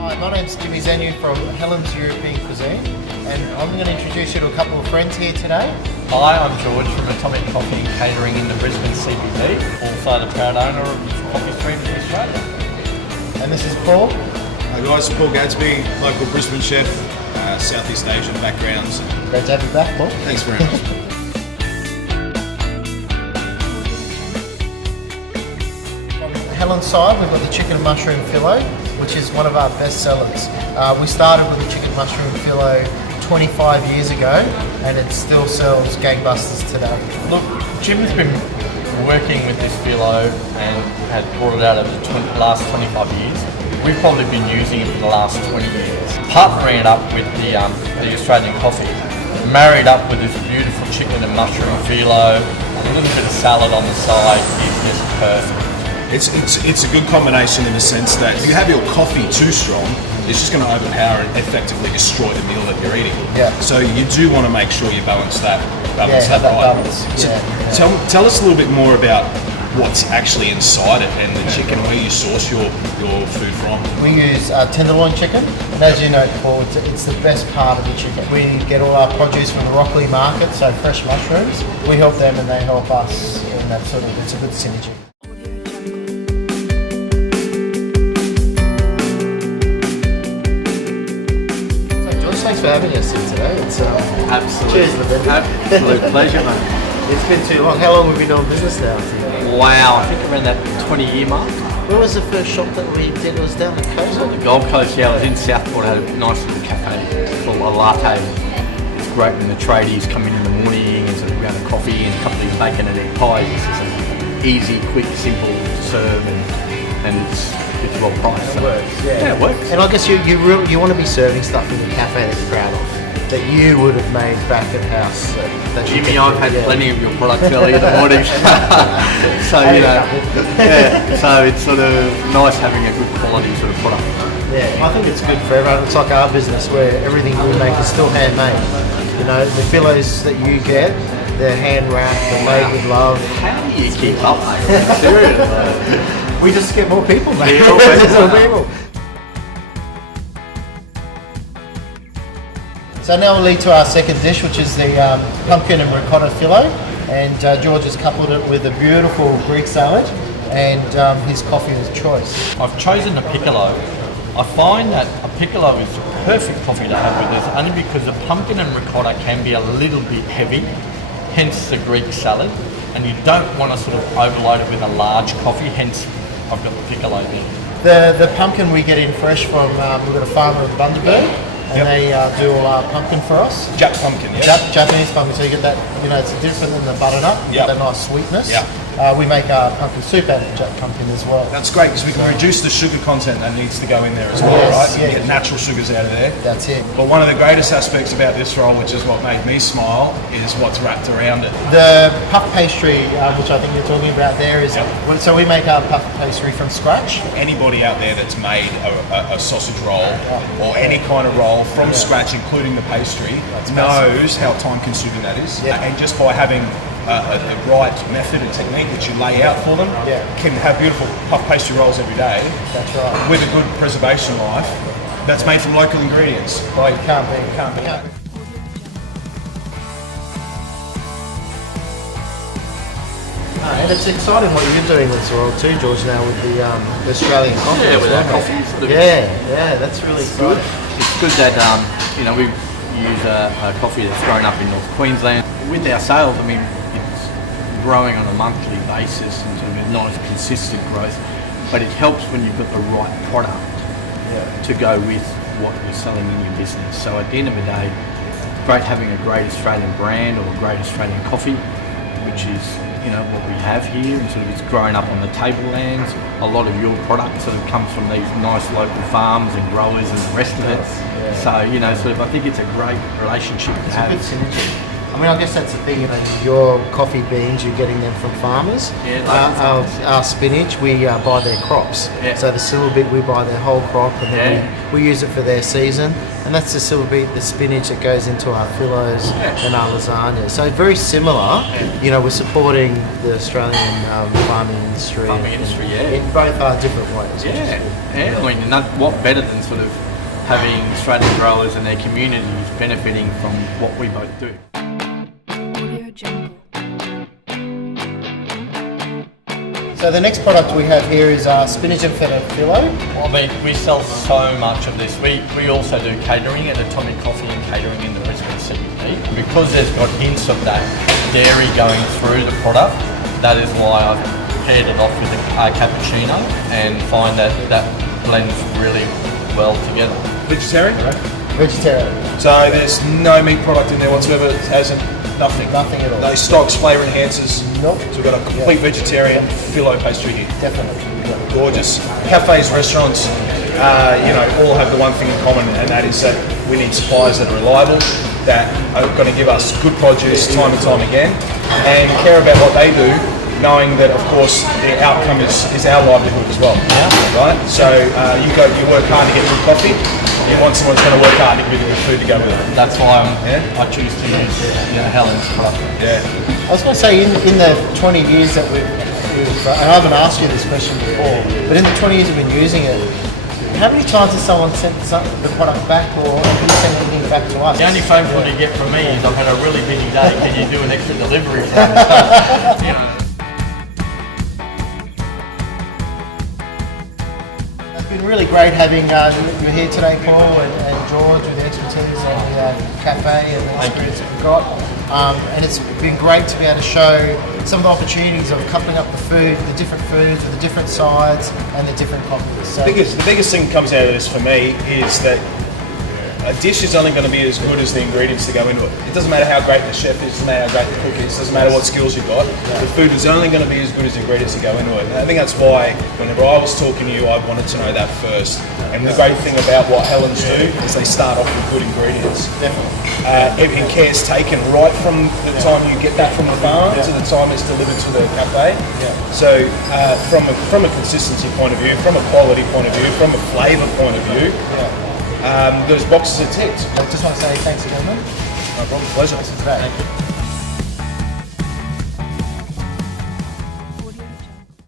Hi, my name's Jimmy Zenu from Helen's European Cuisine, and I'm going to introduce you to a couple of friends here today. Hi, I'm George from Atomic Coffee and Catering in the Brisbane CBD, also the proud owner of Coffee Street in Australia. And this is Paul. Hi guys, Paul Gadsby, local Brisbane chef, Southeast Asian backgrounds. Great to have you back, Paul. Thanks very much. On Helen's side, we've got the chicken and mushroom fillet, which is one of our best sellers. We started with the chicken mushroom fillet 25 years ago, and it still sells gangbusters today. Look, Jim's been working with this phyllo and has brought it out over the last 25 years. We've probably been using it for the last 20 years. Partnering it up with the Australian coffee, married up with this beautiful chicken and mushroom phyllo, a little bit of salad on the side is just perfect. It's a good combination in the sense that if you have your coffee too strong, it's just going to overpower and effectively destroy the meal that you're eating. Yeah. So you do want to make sure you balance that right. Balance. So Yeah. tell us a little bit more about what's actually inside it and the chicken, where you source your food from. We use tenderloin chicken, and as you know, Paul, it's the best part of the chicken. We get all our produce from the Rockley market, so fresh mushrooms. We help them and they help us, and that's it's a good synergy. So George, thanks for having us here today. It's Absolute pleasure, mate. It's been too long. How long have we been doing business now? Wow, I think around that 20-year mark. Where was the first shop that we did? It was down the coast? On the Gold Coast, yeah, I was in Southport, had a nice little cafe called a latte. It's great when the tradies come in the morning and sort of grab a coffee and a couple of bacon and egg pies. It's just easy, quick, simple to serve, and it's well priced. It works, yeah, it works. And I guess you want to be serving stuff in the cafe that you're proud of, that you would have made back at house. Jimmy, I've had plenty of your products early in the morning. So, you know, yeah, so it's sort of nice having a good quality sort of product. Yeah, I think it's good for everyone. It's like our business where everything we make is still handmade. You know, the fillets that you get, they're hand wrapped, they're made with love. How do you keep up, mate? Seriously. We just get more people, mate. Yeah, More people. So now we'll lead to our second dish, which is the pumpkin and ricotta fillet. And George has coupled it with a beautiful Greek salad and his coffee of choice. I've chosen a piccolo. I find that a piccolo is perfect coffee to have with this, only because the pumpkin and ricotta can be a little bit heavy, hence the Greek salad. And you don't want to sort of overload it with a large coffee, hence I've got the piccolo there. The pumpkin we get in fresh from, we've got a farmer in Bundaberg. And they do all our pumpkin for us. Jap pumpkin, yes. Japanese pumpkin, so you get that, you know, it's different than the butternut, that nice sweetness. Yeah. We make our pumpkin soup out of Jap pumpkin as well. That's great because we can reduce the sugar content that needs to go in there as well, Yes, right? You yeah. get natural sugars out of there. That's it. But one of the greatest aspects about this roll, which is what made me smile, is what's wrapped around it. The puff pastry, which I think you're talking about there, is so we make our puff pastry from scratch. Anybody out there that's made a sausage roll or any kind of roll from scratch, including the pastry, knows how time consuming that is. Yeah. And just by having the right method and technique which you lay out for them, can have beautiful puff pastry rolls every day. That's right. With a good preservation life that's made from local ingredients. Well, you can't be. And it's exciting what you're doing as well too, George, now with the Australian coffee. Yeah, with our well, coffee. Sort of Yeah, that's really good. exciting. It's good that you know, we use a coffee that's grown up in North Queensland. With our sales, I mean, it's growing on a monthly basis and sort of not as consistent growth, but it helps when you've got the right product to go with what you're selling in your business. So at the end of the day, it's great having a great Australian brand or a great Australian coffee, which is, you know, what we have here, and sort of it's grown up on the tablelands. A lot of your product sort of comes from these nice local farms and growers and the rest of it. So, you know, sort of I think it's a great relationship to have. It's a good synergy. I mean, I guess that's the thing, you know, your coffee beans, you're getting them from farmers. Yeah, Our spinach, we buy their crops. Yeah. So the silver beet, we buy their whole crop, and then we use it for their season. And that's the silver beet, the spinach that goes into our phyllos and our lasagna. So very similar. You know, we're supporting the Australian farming industry. In both our different ways. Yeah. I mean, what better than sort of having Australian growers and their communities benefiting from what we both do. Audio Jungle. So the next product we have here is our spinach and feta phyllo. I mean, we sell so much of this. We also do catering at Atomic Coffee and Catering in the Brisbane CBD. Because there's got hints of that dairy going through the product, that is why I've paired it off with a cappuccino and find that blends really well together. Vegetarian? Vegetarian. So there's no meat product in there whatsoever. It hasn't, nothing. Nothing at all. No stocks, flavour enhancers. Nope. So we've got a complete vegetarian phyllo pastry here. Definitely. Gorgeous. Cafes, restaurants, you know, all have the one thing in common, and that is that we need suppliers that are reliable, that are going to give us good produce time and time again, and care about what they do, knowing that, of course, the outcome is our livelihood as well. Right? So you work hard to get good coffee. You want someone who's going to work hard to give you the good food to go with it. That's why I choose to use Helen's product. Yeah. I was going to say, in the 20 years that we've and I haven't asked you this question before, but in the 20 years we've been using it, how many times has someone sent the product back, or have you sent anything back to us? The only phone call you get from me is, I've had a really busy day, can you do an extra delivery for me? You know. It's been really great having you here today, Paul, and George, with the expertise on the cafe and the experience that we've got. And it's been great to be able to show some of the opportunities of coupling up the food, the different foods with the different sides and the different coffees. So The biggest thing that comes out of this for me is that a dish is only going to be as good as the ingredients that go into it. It doesn't matter how great the chef is, it doesn't matter how great the cook is, it doesn't matter what skills you've got. The food is only going to be as good as the ingredients that go into it. And I think that's why whenever I was talking to you, I wanted to know that first. And the great thing about what Helen's do is they start off with good ingredients. definitely. Every care's taken right from the time you get that from the farm to the time it's delivered to the cafe. So from a consistency point of view, from a quality point of view, from a flavour point of view, those boxes are ticked. I just want to say thanks again, man. No problem, pleasure. Thank you.